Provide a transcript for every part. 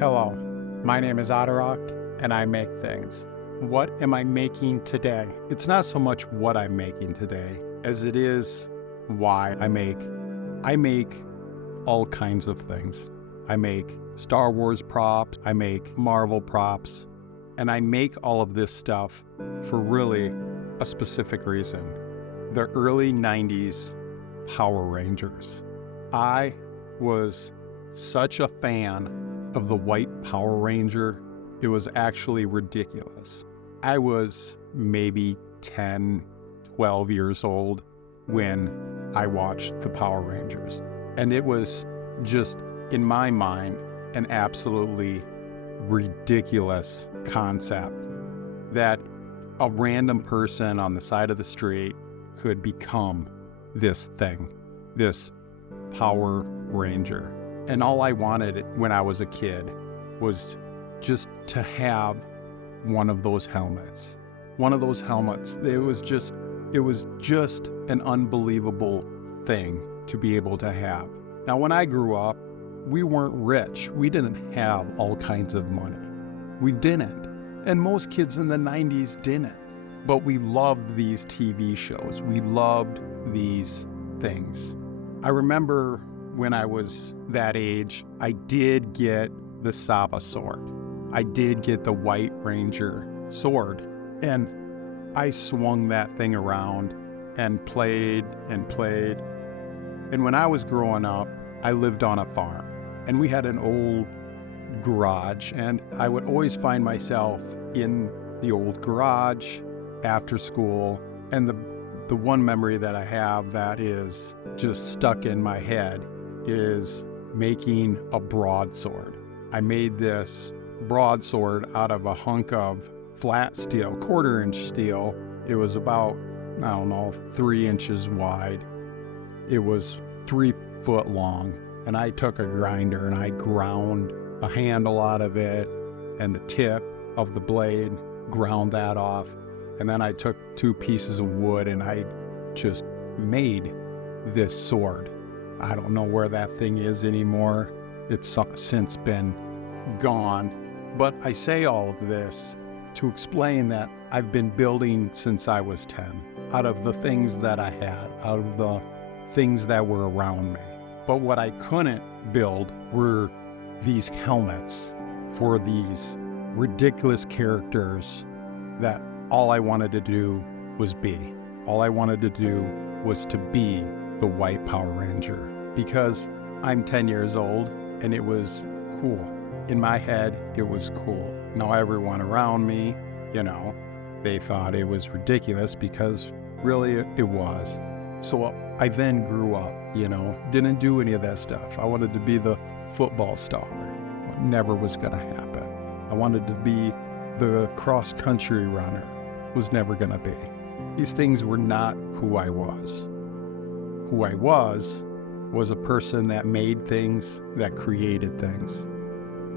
Hello, my name is OTTERRAK, and I make things. What am I making today? It's not so much what I'm making today as it is why I make. I make all kinds of things. I make Star Wars props, I make Marvel props, and I make all of this stuff for really a specific reason. The early 90s Power Rangers. I was such a fan of the white Power Ranger, it was actually ridiculous. I was maybe 10, 12 years old when I watched the Power Rangers. And it was just, in my mind, an absolutely ridiculous concept that a random person on the side of the street could become this thing, this Power Ranger. And all I wanted when I was a kid was just to have one of those helmets. One of those helmets. It was just an unbelievable thing to be able to have. Now, when I grew up, we weren't rich. We didn't have all kinds of money. We didn't. And most kids in the 90s didn't. But we loved these TV shows. We loved these things. I remember when I was that age, I did get the Saba sword. I did get the White Ranger sword. And I swung that thing around and played and played. And when I was growing up, I lived on a farm. And we had an old garage. And I would always find myself in the old garage after school. And the one memory that I have that is just stuck in my head is making a broadsword. I made this broadsword out of a hunk of flat steel, 1/4-inch steel. It was about, 3 inches wide. It was 3 foot long. And I took a grinder and I ground a handle out of it and the tip of the blade, ground that off. And then I took 2 pieces of wood and I just made this sword. I don't know where that thing is anymore. It's since been gone. But I say all of this to explain that I've been building since I was 10, out of the things that I had, out of the things that were around me. But what I couldn't build were these helmets for these ridiculous characters that all I wanted to do was be. All I wanted to do was to be the White Power Ranger because I'm 10 years old and it was cool. In my head, it was cool. Now everyone around me, they thought it was ridiculous because really it was. So I then grew up, didn't do any of that stuff. I wanted to be the football star. It never was going to happen. I wanted to be the cross-country runner. Was never going to be. These things were not who I was. Who I was a person that made things, that created things.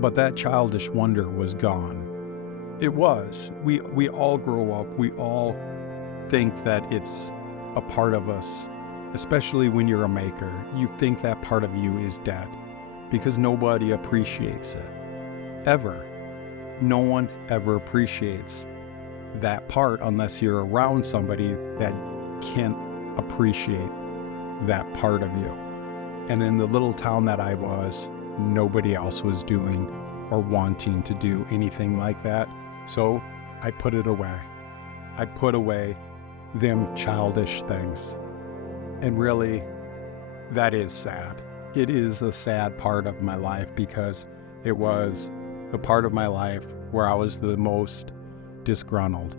But that childish wonder was gone. It was. We all grow up. We all think that it's a part of us, especially when you're a maker. You think that part of you is dead because nobody appreciates it. Ever. No one ever appreciates that part unless you're around somebody that can appreciate that part of you. And in the little town that I was, nobody else was doing or wanting to do anything like that. So I put it away. I put away them childish things. And really, that is sad. It is a sad part of my life because it was the part of my life where I was the most disgruntled,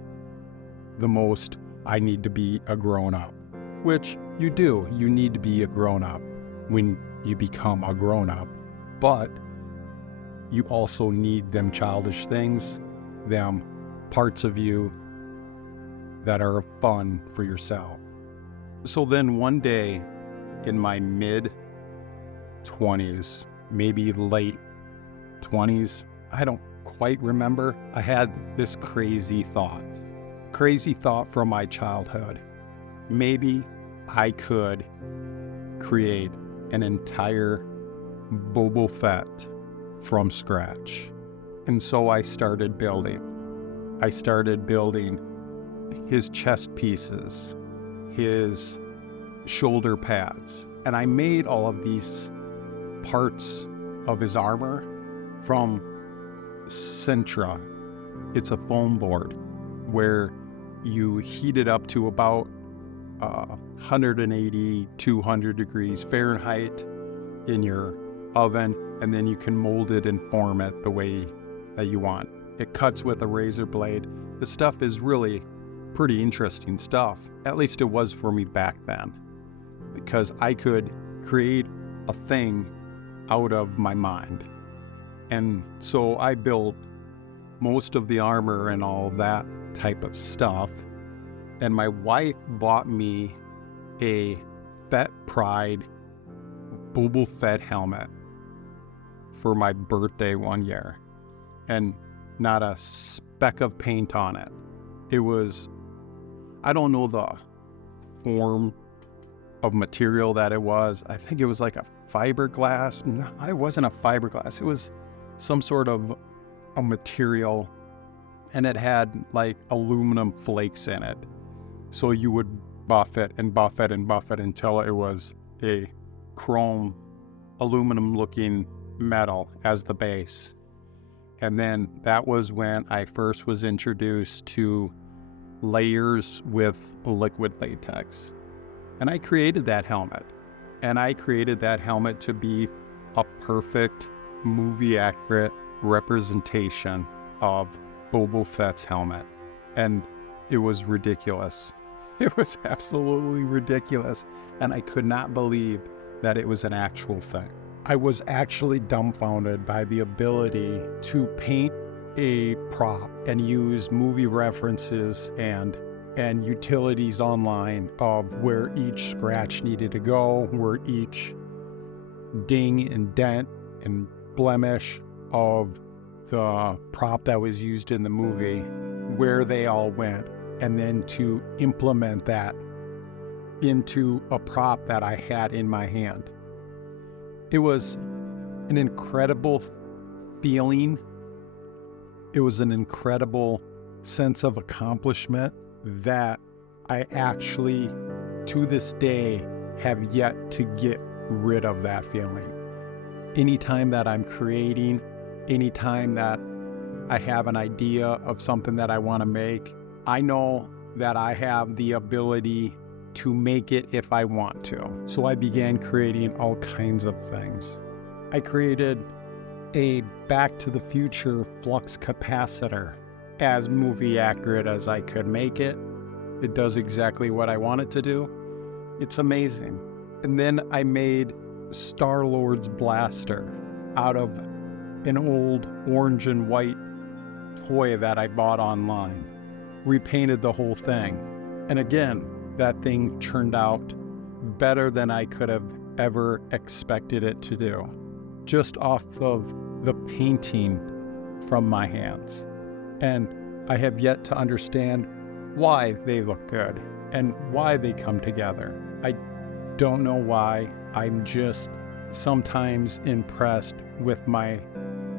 the most I need to be a grown-up, which you do. You need to be a grown-up when you become a grown-up, but you also need them childish things, them parts of you that are fun for yourself. So then one day in my mid-20s, maybe late 20s, I don't quite remember, I had this crazy thought from my childhood. Maybe I could create an entire Boba Fett from scratch. And so I started building. I started building his chest pieces, his shoulder pads, and I made all of these parts of his armor from Sintra. It's a foam board where you heat it up to about 180, 200 degrees Fahrenheit in your oven, and then you can mold it and form it the way that you want. It cuts with a razor blade. The stuff is really pretty interesting stuff. At least it was for me back then, because I could create a thing out of my mind. And so I built most of the armor and all that type of stuff. And my wife bought me a Fett Pride Boba Fett helmet for my birthday one year, and not a speck of paint on it. It was, I don't know the form of material that it was. I think it was like a fiberglass. No, it wasn't a fiberglass. It was some sort of a material, and it had like aluminum flakes in it. So you would buff it and buff it and buff it until it was a chrome aluminum looking metal as the base. And then that was when I first was introduced to layers with liquid latex. And I created that helmet. And I created that helmet to be a perfect movie accurate representation of Boba Fett's helmet. And it was ridiculous. It was absolutely ridiculous. And I could not believe that it was an actual thing. I was actually dumbfounded by the ability to paint a prop and use movie references and utilities online of where each scratch needed to go, where each ding and dent and blemish of the prop that was used in the movie, where they all went, and then to implement that into a prop that I had in my hand. It was an incredible feeling. It was an incredible sense of accomplishment that I actually, to this day, have yet to get rid of that feeling. Anytime that I'm creating, anytime that I have an idea of something that I want to make, I know that I have the ability to make it if I want to. So I began creating all kinds of things. I created a Back to the Future flux capacitor, as movie accurate as I could make it. It does exactly what I want it to do. It's amazing. And then I made Star-Lord's blaster out of an old orange and white toy that I bought online. Repainted the whole thing. And again, that thing turned out better than I could have ever expected it to do, just off of the painting from my hands. And I have yet to understand why they look good and why they come together. I don't know why. I'm just sometimes impressed with my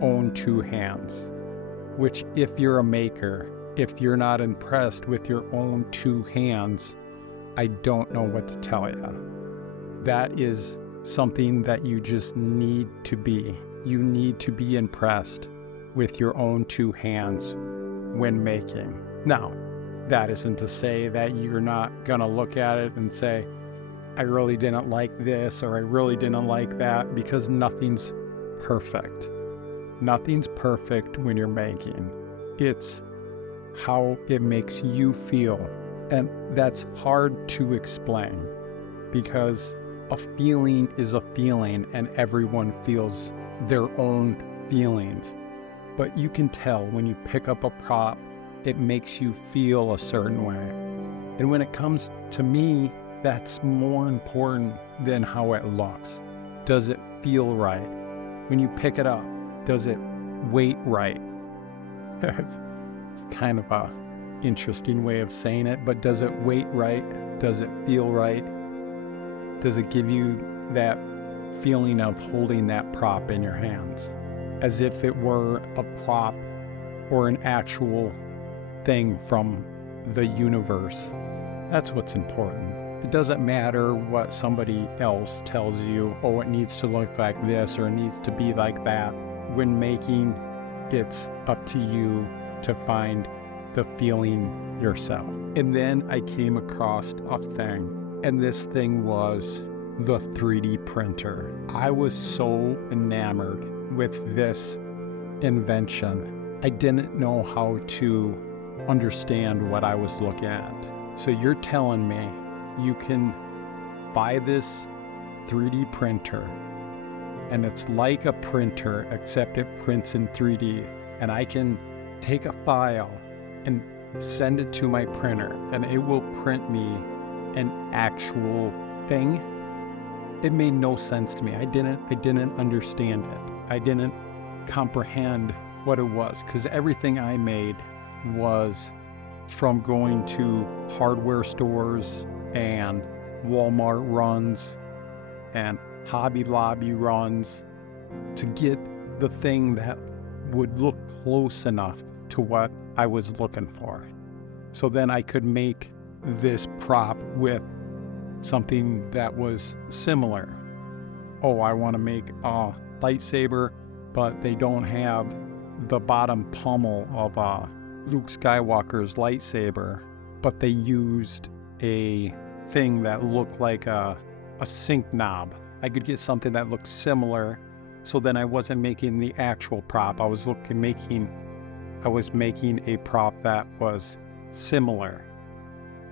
own two hands, which, if you're a maker, if you're not impressed with your own two hands, I don't know what to tell you. That is something that you just need to be. You need to be impressed with your own two hands when making. Now, that isn't to say that you're not going to look at it and say, I really didn't like this or I really didn't like that, because nothing's perfect. Nothing's perfect when you're making. It's how it makes you feel. And that's hard to explain, because a feeling is a feeling and everyone feels their own feelings. But you can tell when you pick up a prop, it makes you feel a certain way. And when it comes to me, that's more important than how it looks. Does it feel right? When you pick it up, does it weight right? It's kind of a interesting way of saying it, but does it weight right? Does it feel right? Does it give you that feeling of holding that prop in your hands? as if it were a prop or an actual thing from the universe. That's what's important. It doesn't matter what somebody else tells you, oh, it needs to look like this or it needs to be like that. When making, it's up to you to find the feeling yourself. And then I came across a thing, and this thing was the 3D printer. I was so enamored with this invention. I didn't know how to understand what I was looking at. So you're telling me you can buy this 3D printer, and it's like a printer except it prints in 3D, and I can take a file and send it to my printer and it will print me an actual thing? It made no sense to me. I didn't understand it. I didn't comprehend what it was, because everything I made was from going to hardware stores and Walmart runs and Hobby Lobby runs to get the thing that would look close enough to what I was looking for. So then I could make this prop with something that was similar. Oh, I want to make a lightsaber, but they don't have the bottom pommel of Luke Skywalker's lightsaber, but they used a thing that looked like a sync knob. I could get something that looked similar, so then I wasn't making the actual prop. I was making a prop that was similar.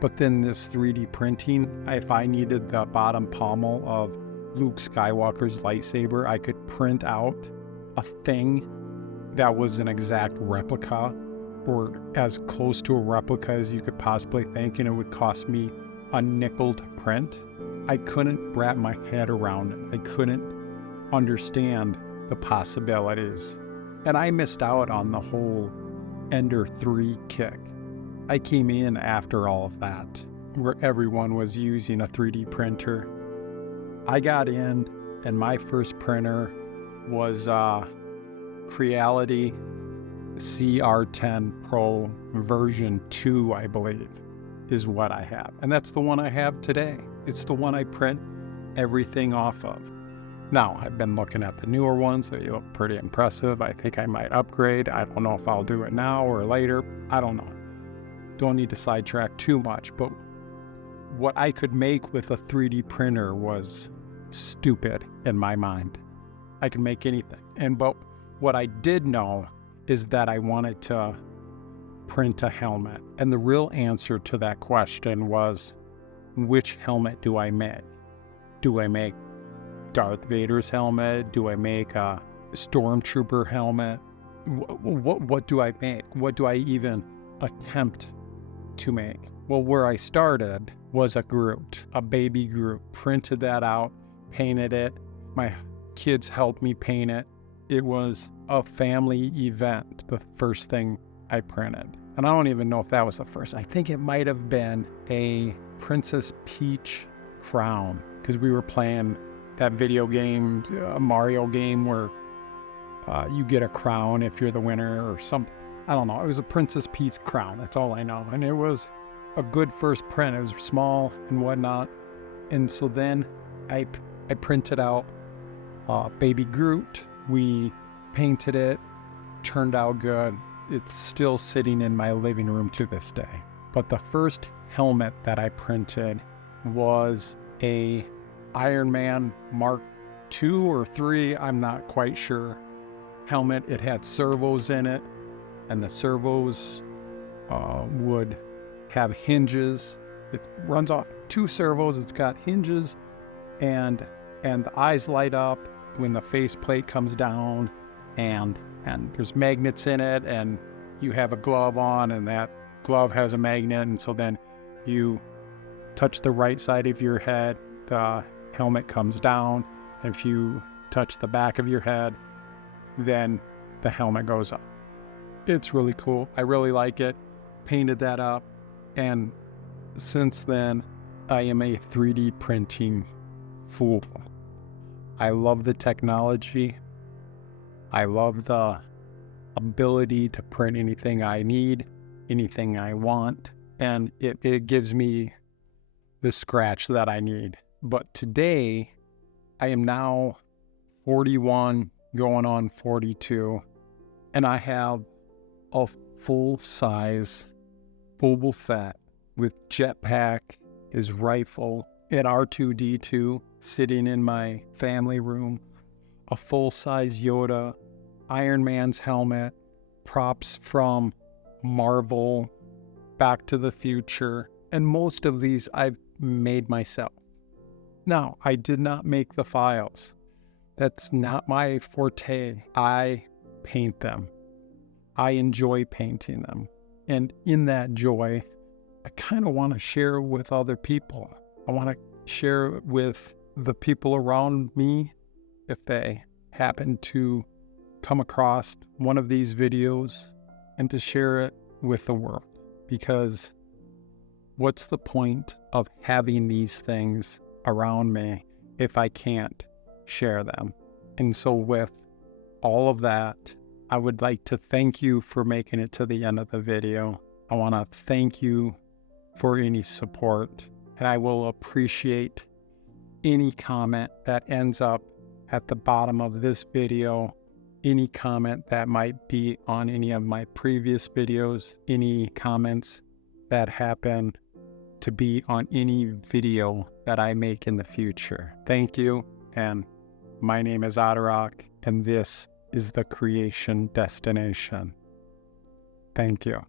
But then this 3D printing, if I needed the bottom pommel of Luke Skywalker's lightsaber, I could print out a thing that was an exact replica, or as close to a replica as you could possibly think, and it would cost me a nickel to print. I couldn't wrap my head around it. I couldn't understand the possibilities. And I missed out on the whole Ender 3 kick. I came in after all of that, where everyone was using a 3D printer. I got in, and my first printer was Creality CR10 Pro version 2, I believe, is what I have. And that's the one I have today. It's the one I print everything off of. Now, I've been looking at the newer ones. They look pretty impressive. I think I might upgrade. I don't know if I'll do it now or later. I don't know. Don't need to sidetrack too much, but what I could make with a 3D printer was stupid in my mind. I could make anything. But what I did know is that I wanted to print a helmet. And the real answer to that question was, which helmet do I make? Do I make Darth Vader's helmet? Do I make a Stormtrooper helmet? What do I make? What do I even attempt to make? Well, where I started was a Groot, a baby Groot. Printed that out, painted it. My kids helped me paint it. It was a family event, the first thing I printed. And I don't even know if that was the first. I think it might have been a Princess Peach crown, because we were playing that video game, a Mario game, where you get a crown if you're the winner or something. I don't know. It was a Princess Peach crown. That's all I know. And it was a good first print. It was small and whatnot. And so then I printed out Baby Groot. We painted it. Turned out good. It's still sitting in my living room to this day. But the first helmet that I printed was a Iron Man Mark II or III, I'm not quite sure, helmet. It had servos in it, and the servos would have hinges. It runs off 2 servos. It's got hinges, and the eyes light up when the faceplate comes down, and there's magnets in it, and you have a glove on, and that glove has a magnet, and so then you touch the right side of your head, the helmet comes down, and if you touch the back of your head, then the helmet goes up. It's really cool. I really like it. Painted that up, and since then, I am a 3D printing fool. I love the technology. I love the ability to print anything I need, anything I want, and it gives me the scratch that I need. But today, I am now 41, going on 42, and I have a full-size Boba Fett with jetpack, his rifle, and R2-D2 sitting in my family room, a full-size Yoda, Iron Man's helmet, props from Marvel, Back to the Future, and most of these I've made myself. Now, I did not make the files. That's not my forte. I paint them. I enjoy painting them. And in that joy, I kind of want to share with other people. I want to share it with the people around me if they happen to come across one of these videos, and to share it with the world. Because what's the point of having these things around me if I can't share them? And so with all of that, I would like to thank you for making it to the end of the video. I want to thank you for any support, and I will appreciate any comment that ends up at the bottom of this video, any comment that might be on any of my previous videos, any comments that happen to be on any video that I make in the future. Thank you, and my name is OTTERRAK, and this is the Creation Destination. Thank you.